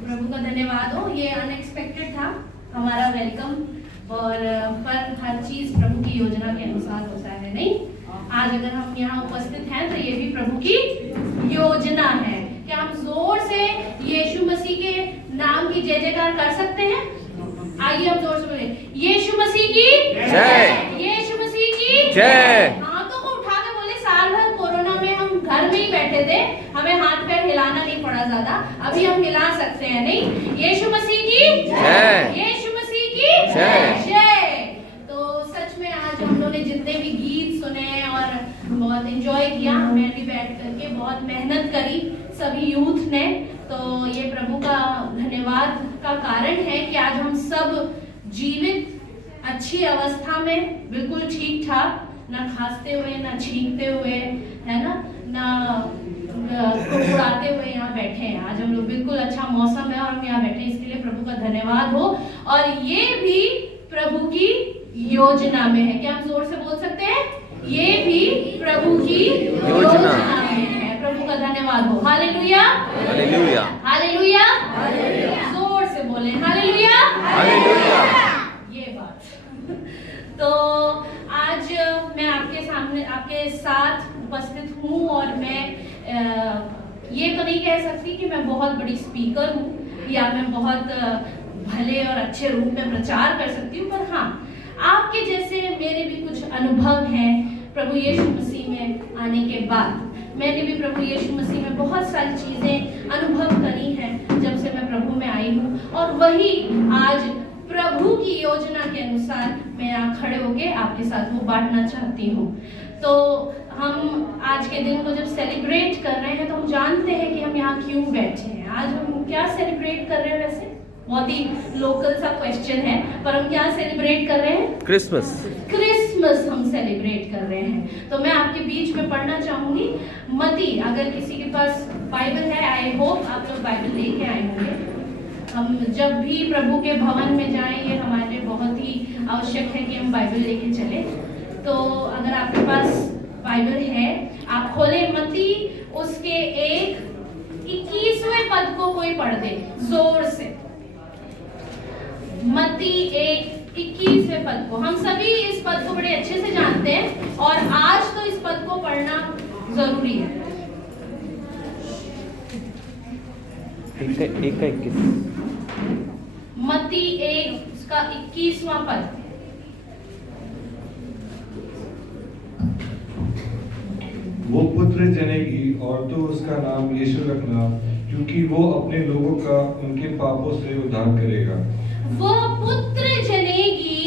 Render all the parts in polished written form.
प्रभु का धन्यवाद हो। ये अनएक्सपेक्टेड था हमारा वेलकम, और पर हर चीज प्रभु की योजना के अनुसार होता है, नहीं? आज अगर हम यहाँ उपस्थित हैं तो ये भी प्रभु की योजना है। क्या हम जोर से यीशु मसीह के नाम की जय जयकार कर सकते हैं? आइए हम जोर से बोले, यीशु मसीह की जय, यीशु मसीह की जय। हाथों को उठा के बोले, साल भर कोरोना में हम घर में ही बैठे थे, हमें हाथ पैर हिलाना नहीं पड़ा ज्यादा, अभी हम हिला सकते हैं, नहीं? यीशु मसीह की जय, यीशु मसीह की जय। तो सच में आज हम लोगों ने जितने भी गीत सुने और बहुत एंजॉय किया, मैं भी बैठ करके बहुत मेहनत करी सभी यूथ ने, तो ये प्रभु का धन्यवाद का कारण है कि आज हम सब जीवित, अच्छी अवस्था में, बिल्कुल ठीक ठाक, ना खांसते हुए, ना छींकते हुए, है ना कुड़कुड़ाते हुए यहाँ बैठे हैं। आज हम लोग बिल्कुल अच्छा मौसम है और हम यहाँ बैठे हैं, इसके लिए प्रभु का धन्यवाद हो। और ये भी प्रभु की योजना में है। क्या हम जोर से बोल सकते हैं? ये भी प्रभु की योजना में है। प्रभु का धन्यवाद हो। हालेलुया, हालेलुया, हालेलुया, जोर से बोले हालेलुया, हालेलुया। ये बात तो आज मैं आपके सामने, आपके साथ उपस्थित हूँ, और मैं ये तो नहीं कह सकती कि मैं बहुत बड़ी स्पीकर हूँ या मैं बहुत भले और अच्छे रूप में प्रचार कर सकती हूँ, पर हाँ, आपके जैसे मेरे भी कुछ अनुभव हैं प्रभु यीशु मसीह में आने के बाद। मैंने भी प्रभु यीशु मसीह में बहुत सारी चीजें अनुभव करी हैं जब से मैं प्रभु में आई हूँ, और वही आज प्रभु की योजना के अनुसार मैं यहाँ खड़े होके आपके साथ वो बांटना चाहती हूँ। तो हम आज के दिन को जब सेलिब्रेट कर रहे हैं तो हम जानते हैं कि हम यहाँ क्यों बैठे हैं। आज हम क्या सेलिब्रेट कर रहे हैं? वैसे बहुत ही लोकल सा क्वेश्चन है, पर हम क्या सेलिब्रेट कर रहे हैं? क्रिसमस। क्रिसमस हम सेलिब्रेट कर रहे हैं। तो मैं आपके बीच में पढ़ना चाहूंगी मत्ती, अगर किसी के पास बाइबल है, आई होप आप लोग बाइबल लेके आए होंगे। हम जब भी प्रभु के भवन में जाएं, ये हमारे लिए बहुत ही आवश्यक है कि हम बाइबल लेके चले। तो अगर आपके पास बाइबल है, आप खोले मत्ती उसके 21वें पद को कोई पढ़ दे जोर से। मत्ती 21वें पद को, हम सभी इस पद को बड़े अच्छे से जानते हैं और आज तो इस पद को पढ़ना जरूरी है। मत्ती 1 उसका 21वां पद। वो पुत्र जनेगी और तो उसका नाम यीशु रखना, क्योंकि वो अपने लोगों का उनके पापों से उद्धार करेगा। वो पुत्र जनेगी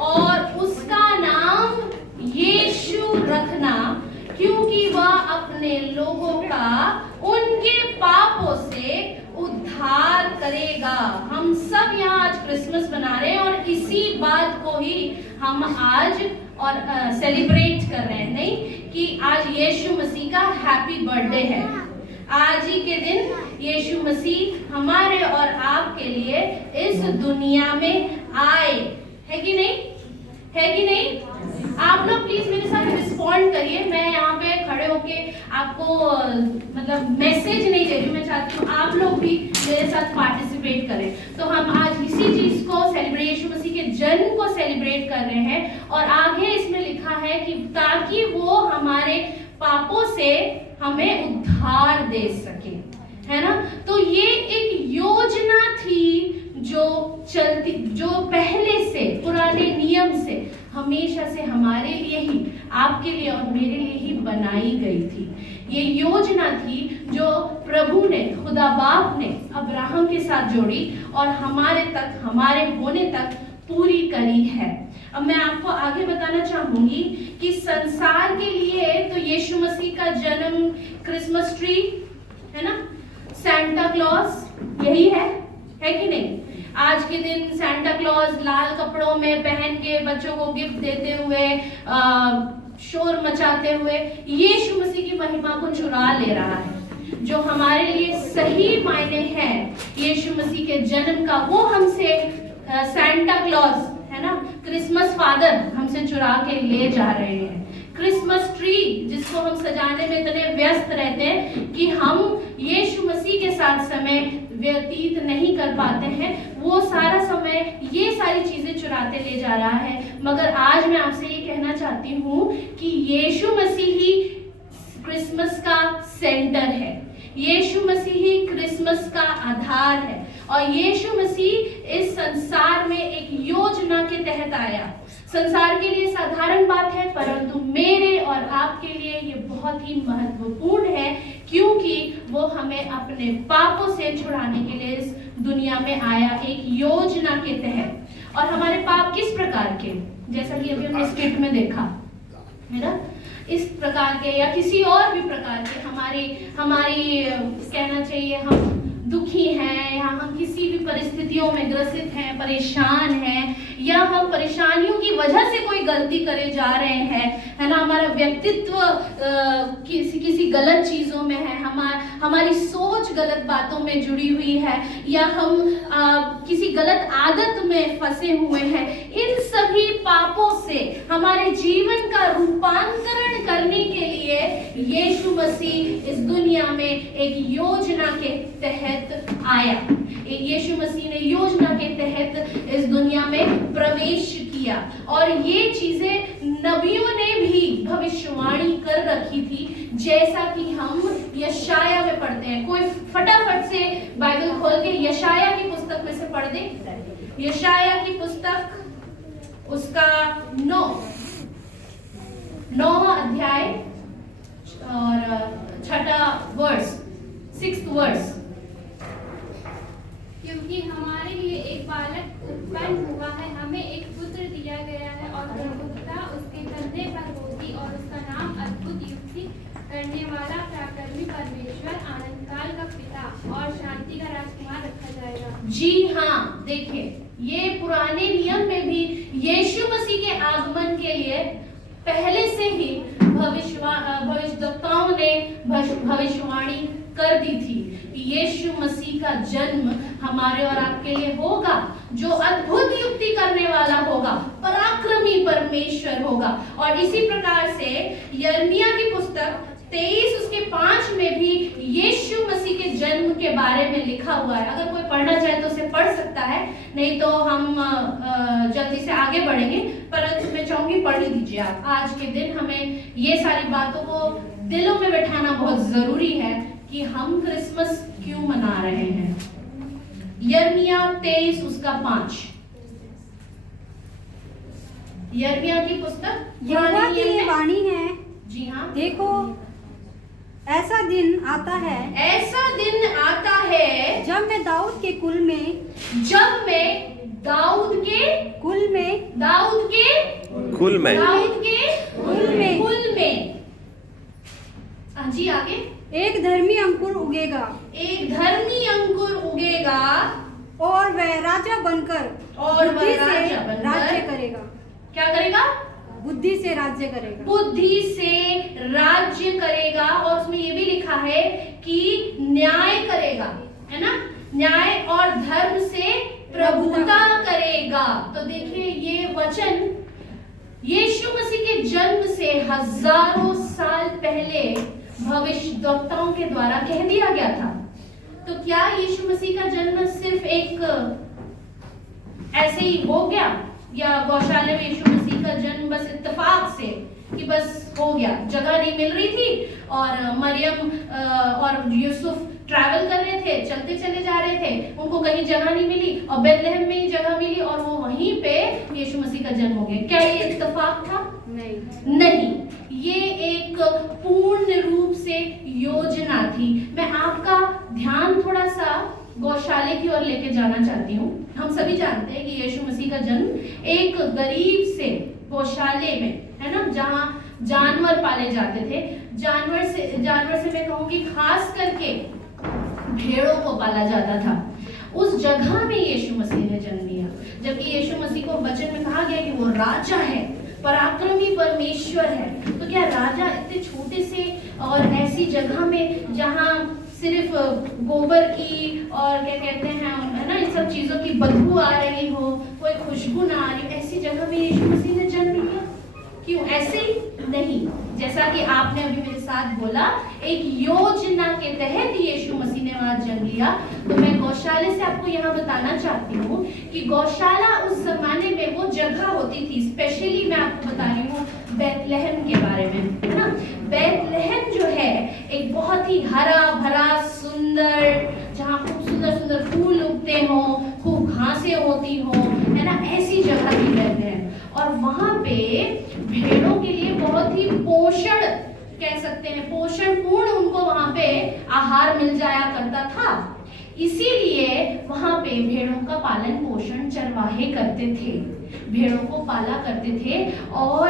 और उसका नाम यीशु रखना, क्योंकि वह अपने लोगों का उनके पापों से उद्धार करेगा। हम सब यहाँ आज क्रिसमस मना रहे हैं और इसी बात को ही हम आज और सेलिब्रेट कर रहे हैं, नहीं कि आज यीशु मसीह का हैप्पी बर्थडे है। आज ही के दिन यीशु मसीह हमारे और आपके लिए इस दुनिया में आए, है कि नहीं? है कि नहीं? आप लोग प्लीज मेरे साथ रिस्पॉन्ड करिए। मैं यहाँ पे खड़े होके आपको मतलब मैसेज नहीं दे रही हूँ, मैं चाहती हूँ आप लोग भी मेरे साथ पार्टिसिपेट करें। तो हम आज इसी चीज को सेलिब्रेट, यीशु मसीह के जन्म को सेलिब्रेट कर रहे हैं, और आगे इसमें लिखा है कि ताकि वो हमारे पापों से हमें उद्धार दे सके, है ना? तो ये एक योजना थी जो चलती, जो पहले से, पुराने नियम से, हमेशा से हमारे लिए ही, आपके लिए और मेरे लिए ही बनाई गई थी। ये योजना थी जो प्रभु ने, खुदा बाप ने अब्राहम के साथ जोड़ी और हमारे तक, हमारे होने तक पूरी करी है। अब मैं आपको आगे बताना चाहूंगी कि संसार के लिए तो यीशु मसीह का जन्म क्रिसमस ट्री, है ना, सैंटा क्लॉज यही है कि नहीं? आज के दिन सैंटा क्लॉज लाल कपड़ों में पहन के बच्चों को गिफ्ट देते हुए, शोर मचाते हुए यीशु मसीह की महिमा को चुरा ले रहा है। जो हमारे लिए सही मायने है यीशु मसीह के जन्म का, वो हमसे सैंटा क्लॉज, है ना, क्रिसमस फादर हमसे चुरा के ले जा रहे हैं। क्रिसमस ट्री जिसको हम सजाने में इतने व्यस्त रहते हैं कि हम यीशु साथ समय व्यतीत नहीं कर पाते हैं, वो सारा समय ये सारी चीजें चुराते ले जा रहा है। मगर आज मैं आपसे ये कहना चाहती हूँ कि यीशु मसीह ही क्रिसमस का सेंटर है, यीशु मसीह ही क्रिसमस का आधार है, और यीशु मसीह इस संसार में एक योजना के तहत आया। संसार के लिए साधारण बात है, परंतु मेरे और आपके लिए ये बहुत ही महत्वपूर्ण है, क्योंकि वो हमें अपने पापों से छुड़ाने के लिए इस दुनिया में आया, एक योजना के तहत। और हमारे पाप किस प्रकार के, जैसा कि अभी हमने स्क्रिप्ट में देखा है ना, इस प्रकार के या किसी और भी प्रकार के हमारी कहना चाहिए हम दुखी हैं, या हम किसी भी परिस्थितियों में ग्रसित हैं, परेशान हैं, या हम परेशानियों की वजह से कोई गलती करे जा रहे हैं, है ना, हमारा व्यक्तित्व किसी गलत चीजों में है, हमारी सोच गलत बातों में जुड़ी हुई है, या हम किसी गलत आदत में फंसे हुए हैं। इन सभी पापों से हमारे जीवन का रूपांतरण करने के लिए यीशु मसीह इस दुनिया में एक योजना के तहत आया। यीशु मसीह ने योजना के तहत इस दुनिया में प्रवेश किया, और ये चीजें नबियों ने भी भविष्यवाणी कर रखी थी, जैसा कि हम यशाया में पढ़ते हैं। कोई फटाफट से बाइबल खोल के यशाया की पुस्तक में से पढ़ दे। यशाया की पुस्तक उसका 9वां अध्याय और 6ठा वर्स, 6th वर्स। क्योंकि हमारे लिए एक बालक उत्पन्न हुआ है, हमें एक पुत्र दिया गया है, और प्रभुता उसके कंधे पर होगी, और उसका नाम अद्भुत युक्ति करने वाला, पराक्रमी परमेश्वर, आनंद काल का पिता और शांति का राजकुमार रखा जाएगा। जी हाँ, देखिए ये पुराने नियम में भी यीशु मसीह के आगमन के लिए पहले से ही भविष्यवक्ताओं ने भविष्यवाणी कर दी थी। यीशु मसीह का जन्म हमारे और आपके लिए होगा, जो अद्भुत युक्ति करने वाला होगा, पराक्रमी परमेश्वर होगा। और इसी प्रकार से यिर्मयाह की पुस्तक 23 उसके 5 में भी यीशु मसीह के जन्म के बारे में लिखा हुआ है। अगर कोई पढ़ना चाहे तो उसे पढ़ सकता है, नहीं तो हम जल्दी से आगे बढ़ेंगे, परंतु मैं चाहूंगी पढ़ लीजिए आप। आज के दिन हमें ये सारी बातों को दिलों में बैठाना बहुत जरूरी है कि हम क्रिसमस क्यों मना रहे हैं। यिर्मयाह 23 उसका 5। यिर्मयाह की पुस्तक यहोवा की ये वाणी है, जी हाँ, देखो ऐसा दिन आता है, ऐसा दिन आता है जब मैं दाऊद के कुल में जी आगे, एक धर्मी अंकुर उगेगा, और वह राजा बनकर बुद्धि से राज्य करेगा। क्या करेगा? बुद्धि से राज्य करेगा। बुद्धि से राज्य करेगा। और उसमें ये भी लिखा है कि न्याय करेगा, है ना, न्याय और धर्म से प्रभुता करेगा। तो देखिए ये वचन यीशु मसीह के जन्म से हजारों साल पहले भविष्यवक्ताओं के द्वारा कह दिया गया था। तो क्या यीशु मसीह का जन्म सिर्फ एक ऐसे ही हो गया, या गौशाले में यीशु मसीह का जन्म बस इत्तेफाक से कि बस हो गया, जगह नहीं मिल रही थी और मरियम और यूसुफ ट्रैवल कर रहे थे, चलते चले जा रहे थे, उनको कहीं जगह नहीं मिली और बेथलेहम में ही जगह मिली और वो वहीं पे यीशु मसीह का जन्म हो गया। क्या ये इत्तेफाक था? नहीं, ये एक पूर्ण रूप से योजना थी। मैं आपका ध्यान थोड़ा सा गौशाले की ओर लेके जाना चाहती हूँ। हम सभी जानते हैं कि यीशु मसीह का जन्म एक गरीब से गौशाले में, है ना, जहाँ जानवर पाले जाते थे। जानवर से मैं कहूँगी खास करके भेड़ों को पाला जाता था। उस जगह में यीशु मसीह ने जन्म लिया, जबकि यीशु मसीह को वचन में कहा गया कि वो राजा है, पराक्रमी परमेश्वर है। तो क्या राजा इतने छोटे से और ऐसी जगह में जहाँ सिर्फ गोबर की और क्या कहते हैं, है ना, इन सब चीजों की बदबू आ रही हो, कोई खुशबू ना आ रही, ऐसी जगह में यीशु मसीह ने जन्म लिया? क्यों? ऐसे ही नहीं, जैसा कि आपने अभी मेरे साथ बोला, एक योजना के तहत यीशु मसीह ने वहां जन्म लिया। तो मैं गौशाले से आपको यहाँ बताना चाहती हूँ कि गौशाला उस जमाने में वो जगह होती थी। स्पेशली मैं आपको बता रही हूँ बैतलहम के बारे में, है ना। बैतलहम जो है एक बहुत ही हरा भरा सुंदर, जहाँ खूब सुंदर सुंदर फूल उगते हों, खूब घासें होती हों, है ना, ऐसी जगह थी बैतलहम। और वहाँ पे भेड़ों के लिए बहुत ही पोषण, कह सकते हैं पोषणपूर्ण, उनको वहाँ पे आहार मिल जाया करता था। इसीलिए वहाँ पे भेड़ों का पालन पोषण चरवाहे करते थे, भेड़ों को पाला करते थे और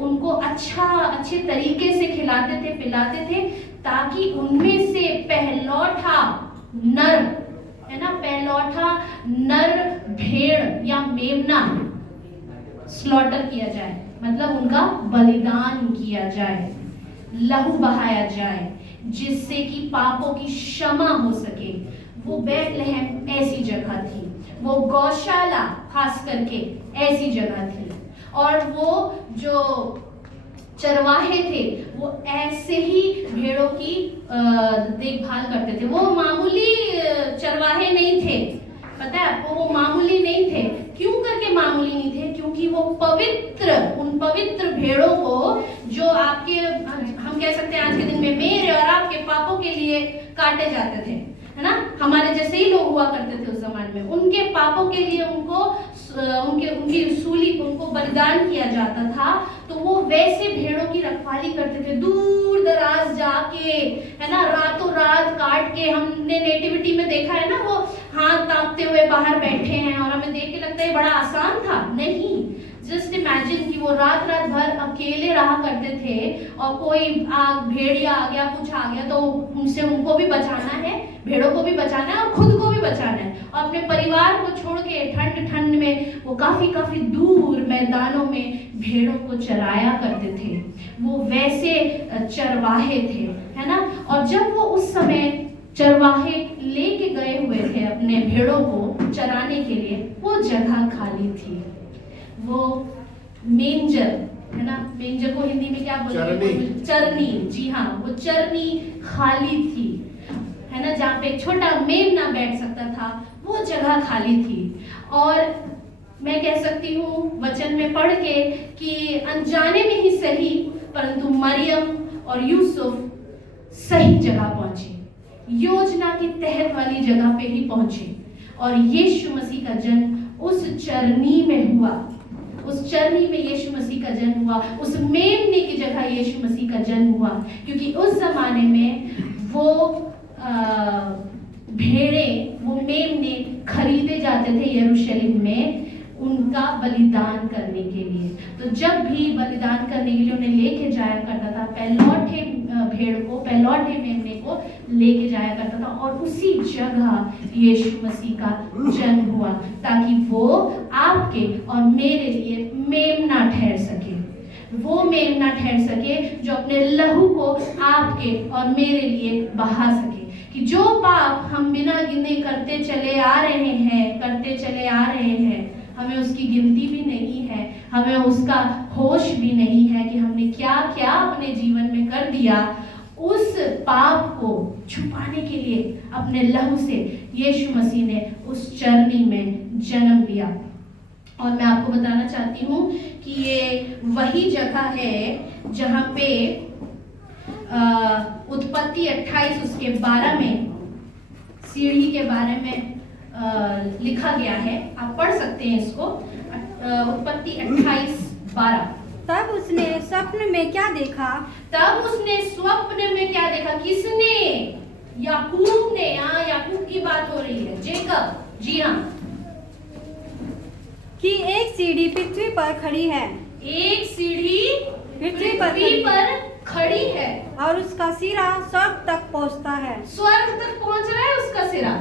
उनको अच्छे तरीके से खिलाते थे, पिलाते थे, ताकि उनमें से पहलौठा नर, है ना, पहलौठा नर भेड़ या मेमना स्लॉटर किया जाए, मतलब उनका बलिदान किया जाए, लहू बहाया जाए, जिससे कि पापों की क्षमा हो सके। वो बैतलहम ऐसी जगह थी, वो गौशाला खास करके ऐसी जगह थी। और वो जो चरवाहे थे वो ऐसे ही भेड़ों की देखभाल करते थे। वो मामूली चरवाहे नहीं थे, पता है आपको, वो मामूली नहीं थे। क्यों करके मामूली नहीं थे? क्योंकि वो उन पवित्र भेड़ों को, जो आपके, हम कह सकते हैं आज के दिन में मेरे और आपके पापों के लिए काटे जाते थे, है ना, हमारे जैसे ही लोग हुआ करते थे उस जमाने में, उनके पापों के लिए उनकी सूली, उनको बलिदान किया जाता था। तो वो वैसे भेड़ों की रखवाली करते थे, दूर दराज जाके, है ना, रातों रात काट के। हमने नेटिविटी में देखा है ना, वो हाथ तापते हुए बाहर बैठे हैं और हमें देख के लगता है बड़ा आसान था। नहीं, जस्ट इमेजिन कि वो रात भर अकेले रहा करते थे और कोई भेड़िया आ गया, कुछ आ गया, तो उनसे उनको भी बचाना है, भेड़ों को भी बचाना है और खुद को भी बचाना है। और अपने परिवार को छोड़ के ठंड में वो काफी दूर मैदानों में भेड़ों को चराया करते थे। वो वैसे चरवाहे थे, है ना। और जब वो उस समय चरवाहे लेके गए हुए थे अपने भेड़ों को चराने के लिए, वो जगह खाली थी। वो मेंजर, है ना, मेंजर को हिंदी में क्या बोलते हैं? चरनी। जी हाँ, वो चरनी खाली थी, है ना, जहाँ पे एक छोटा मेमना बैठ सकता था, वो जगह खाली थी। और मैं कह सकती हूँ वचन में पढ़ के कि अनजाने में ही सही, परंतु मरियम और यूसुफ सही जगह पहुंचे, योजना के तहत वाली जगह पे ही पहुंचे। और यीशु मसीह का जन्म उस चरनी में हुआ, उस चरनी में यीशु मसीह का जन्म हुआ, उस मेमने की जगह यीशु मसीह का जन्म हुआ। क्योंकि उस जमाने में वो भेड़े, वो मेमने खरीदे जाते थे यरूशलेम में उनका बलिदान करने के लिए। तो जब भी बलिदान करने के लिए उन्हें लेके जाया करता था, पहलौठे भेड़ को, पहलौठे मेमने को लेके जाया करता था। और उसी जगह यीशु मसीह का जन्म हुआ, ताकि वो आपके और मेरे लिए मेमना ठहर सके। वो मेमना ठहर सके जो अपने लहू को आपके और मेरे लिए बहा सके। कि जो पाप हम बिना गिने करते चले आ रहे हैं, हमें उसकी गिनती भी नहीं है, हमें उसका होश भी नहीं है कि हमने क्या क्या अपने जीवन में कर दिया। उस पाप को छुपाने के लिए अपने लहू से यीशु मसीह ने उस चरनी में जन्म लिया। और मैं आपको बताना चाहती हूँ कि ये वही जगह है जहाँ पे उत्पत्ति 28 उसके 12 में सीढ़ी के बारे में लिखा गया है। आप पढ़ सकते हैं इसको, उत्पत्ति 28:12। तब उसने स्वप्न में क्या देखा? तब उसने स्वप्न में क्या देखा? किसने? याकूब ने। यहाँ याकूब की बात हो रही है, जेकब। जी हाँ, कि एक सीढ़ी पृथ्वी पर खड़ी है। एक सीढ़ी पृथ्वी पर खड़ी है और उसका सिरा स्वर्ग तक पहुंचता है। स्वर्ग तक पहुंच रहा है उसका सिरा,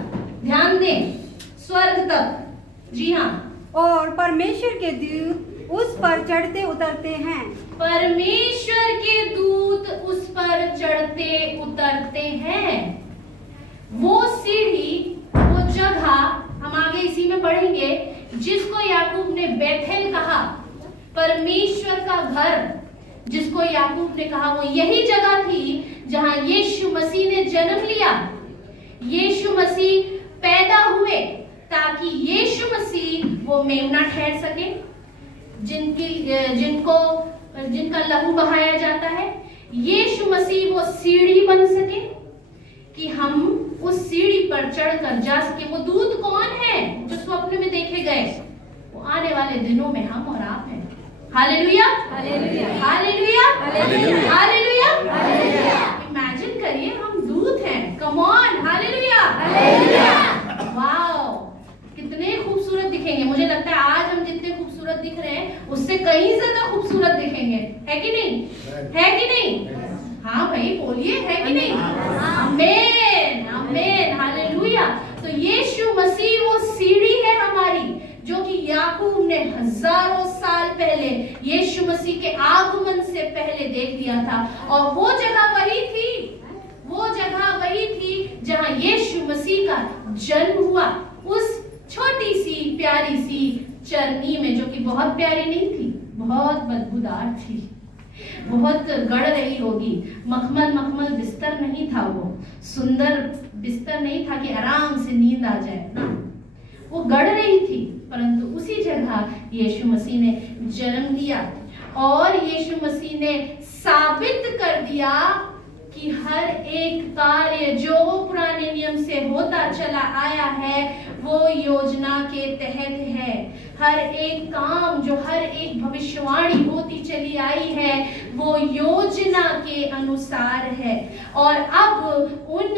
ध्यान दें, स्वर्ग तक। जी हाँ, और परमेश्वर के दूत उस पर चढ़ते उतरते हैं। परमेश्वर के दूत उस पर चढ़ते उतरते हैं। वो सीढ़ी, वो जगह, हम आगे इसी में पढ़ेंगे, जिसको याकूब ने बेथेल कहा, परमेश्वर का घर जिसको याकूब ने कहा, वो यही जगह थी जहां यीशु मसीह ने जन्म लिया। यीशु मसीह मसीह पैदा हुए ताकि यीशु मसीह वो मेमना ठहर सके, जिनका लहू बहाया जाता है। यीशु मसीह वो सीढ़ी बन सके कि हम उस सीढ़ी पर चढ़कर जा सके। वो दूत कौन है जो स्वप्न में देखे गए? वो आने वाले दिनों में हम और आप हैं। Hallelujah, hallelujah, hallelujah, hallelujah, hallelujah. Imagine करिए हम दूत हैं। Come on, hallelujah, hallelujah. Wow, कितने खूबसूरत दिखेंगे। मुझे लगता है आज हम जितने खूबसूरत दिख रहे हैं उससे कहीं ज्यादा खूबसूरत दिखेंगे, है कि नहीं? है कि नहीं? हाँ भाई बोलिए, है कि नहीं? आमीन, आमीन, हालेलुया। तो यीशु मसीह वो सीढ़ी है हमारी, जो कि याकूब ने हजारों साल पहले यीशु मसीह के आगमन से पहले देख लिया था। और वो जगह वही थी, वो जगह वही थी जहां यीशु मसीह का जन्म हुआ, उस छोटी सी प्यारी सी चरनी में, जो कि बहुत प्यारी नहीं थी, बहुत बदबूदार थी, बहुत गड़ रही होगी। मखमल मखमल बिस्तर नहीं था, वो सुंदर बिस्तर नहीं था कि आराम से नींद आ जाए ना, वो गड़ रही थी। परंतु उसी जगह यीशु मसीह ने जन्म लिया और यीशु मसीह ने साबित कर दिया कि हर एक कार्य जो पुराने नियम से होता चला आया है वो योजना के तहत है। हर एक काम जो हर एक भविष्यवाणी होती चली आई है वो योजना के अनुसार है। और अब उन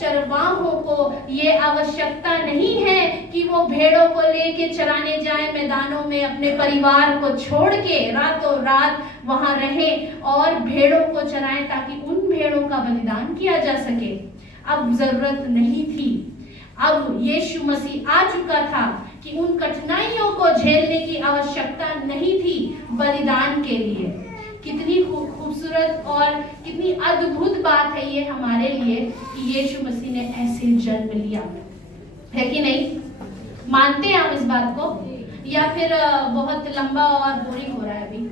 चरवाहों को ये आवश्यकता नहीं है कि वो भेड़ों को लेके चराने जाए मैदानों में, अपने परिवार को छोड़ के रातों रात वहां रहें और भेड़ों को चराएं ताकि उन भेड़ों का बलिदान किया जा सके। अब जरूरत नहीं थी। अब यीशु मसीह आ चुका था कि उन कठिनाइयों को झेलने की आवश्यकता नहीं थी बलिदान के लिए। कितनी खूबसूरत और कितनी अद्भुत बात है ये हमारे लिए कि यीशु मसीह ने ऐसे जन्म लिया, है कि नहीं? मानते हैं आप इस बात को या फिर बहुत लंबा और बोरिंग हो रहा है अभी?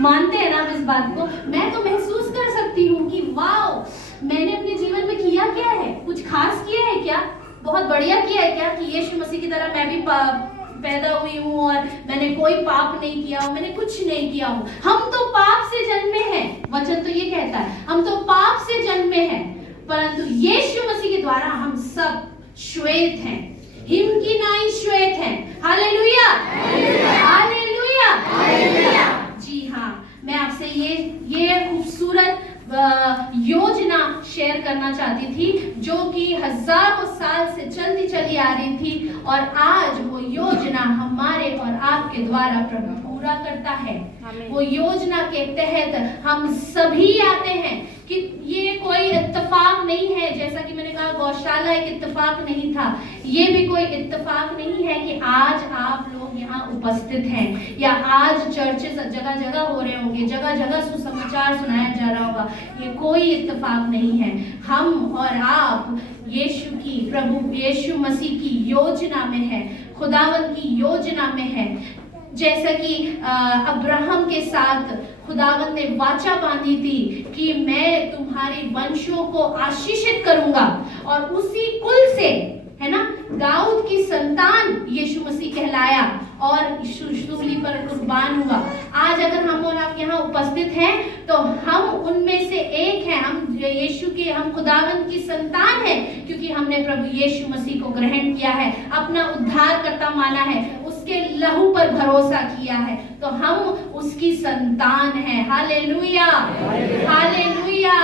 मानते हैं ना आप इस बात को? मैं तो महसूस कर सकती हूँ कि वाओ, मैंने अपने जीवन में किया क्या है? कुछ खास किया है क्या? बहुत बढ़िया किया है क्या कि यीशु मसीह की तरह मैं भी पैदा हुई हूँ और मैंने कोई पाप नहीं किया हूँ, मैंने कुछ नहीं किया हूँ। हम तो पाप से जन्मे हैं, वचन तो ये कहता है हम तो पाप से जन्मे हैं, परंतु यीशु मसीह के द्वारा हम सब श्वेत हैं, हिम की नाई श्वेत हैं। Hallelujah, hallelujah, hallelujah. जी हाँ, मैं आपसे ये खूबसूरत योजना शेयर करना चाहती थी जो कि हजारों साल से चलती चली आ रही थी और आज वो योजना हमारे और आपके द्वारा प्रभु पूरा करता है। वो योजना के तहत हम सभी आते हैं कि ये कोई इत्तेफाक नहीं है। जैसा कि मैंने कहा गौशाला एक इत्तेफाक नहीं था, ये भी कोई इत्तेफाक नहीं है कि आज आप लोग यहाँ उपस्थित हैं या आज चर्चेस जगह जगह हो रहे होंगे, जगह जगह सुसमाचार सुनाया जा रहा होगा। ये कोई इत्तेफाक नहीं है। हम और आप प्रभु यीशु मसीह की योजना में है, खुदावन की योजना में है। जैसा कि अब्राहम के साथ खुदावन ने वाचा बांधी थी कि मैं तुम्हारे वंशों को आशीषित करूंगा और उसी कुल से, है ना, दाऊद की संतान यीशु मसीह कहलाया और सूली पर कुर्बान हुआ। आज अगर हम और आप यहाँ उपस्थित हैं तो हम उनमें से एक हैं। हम यीशु के, हम खुदावंत की संतान हैं क्योंकि हमने प्रभु यीशु मसीह को ग्रहण किया है, अपना उद्धारकर्ता माना है, उसके लहू पर भरोसा किया है, तो हम उसकी संतान हैं। Hallelujah, hallelujah.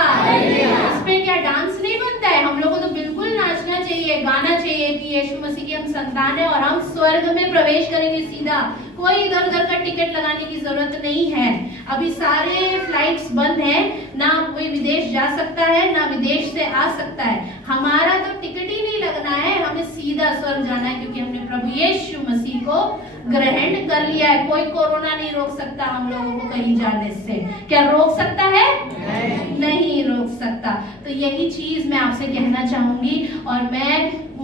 इसमें क्या डांस नहीं बनता है? हम लोगों को तो बिल्कुल नाचना चाहिए, गाना चाहिए कि यीशु मसीह की हम संतान है और हम स्वर्ग में प्रवेश करेंगे सीधा। कोई इधर उधर का टिकट लगाने की जरूरत नहीं है। अभी सारे फ्लाइट्स बंद हैं, ना कोई विदेश जा सकता है ना विदेश से आ सकता है। हमारा तो टिकट ही नहीं लगना है, हमें सीधा स्वर्ग जाना है क्योंकि हमने प्रभु यीशु मसीह को ग्रहण कर लिया है। कोई कोरोना नहीं रोक सकता हम लोगों को कहीं जाने से। क्या रोक सकता है? नहीं रोक सकता। तो यही चीज मैं आपसे कहना चाहूंगी और मैं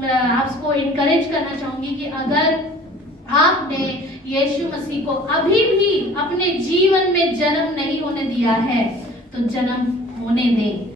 आपको इनकरेज करना चाहूंगी कि अगर आपने यीशु मसीह को अभी भी अपने जीवन में जन्म नहीं होने दिया है तो जन्म होने दें।